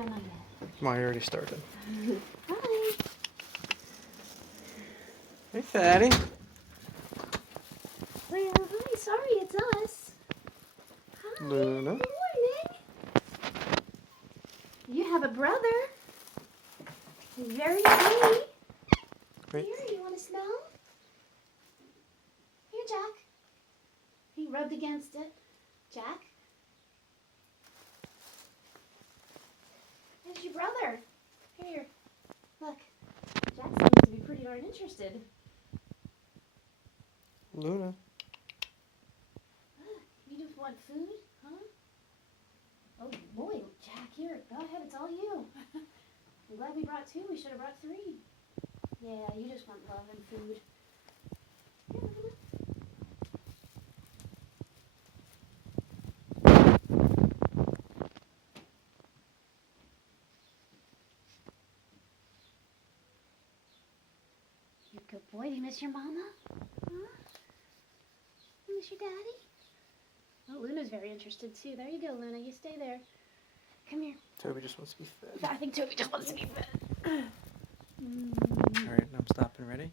no, not yet. Mine already started. Hi. Hey, Fatty. Well, hi. Sorry, it's us. Hi. Luna. Good morning. You have a brother. He's very tiny. Right. Here, you want to smell? Here, Jack. He rubbed against it. Jack. There's your brother. Here. Look. Jack seems to be pretty darn interested. Luna. You just want food, huh? Oh boy, Jack, here, go ahead, it's all you. I'm glad we brought 2, we should have brought 3. Yeah, you just want love and food. Here, look at that. You're a good boy. Do you miss your mama? Huh? You miss your daddy? Oh, Luna's very interested too. There you go, Luna. You stay there. Come here. Toby just wants to be fed. I think Toby just wants to be fed. Alright, I'm stopping. Ready?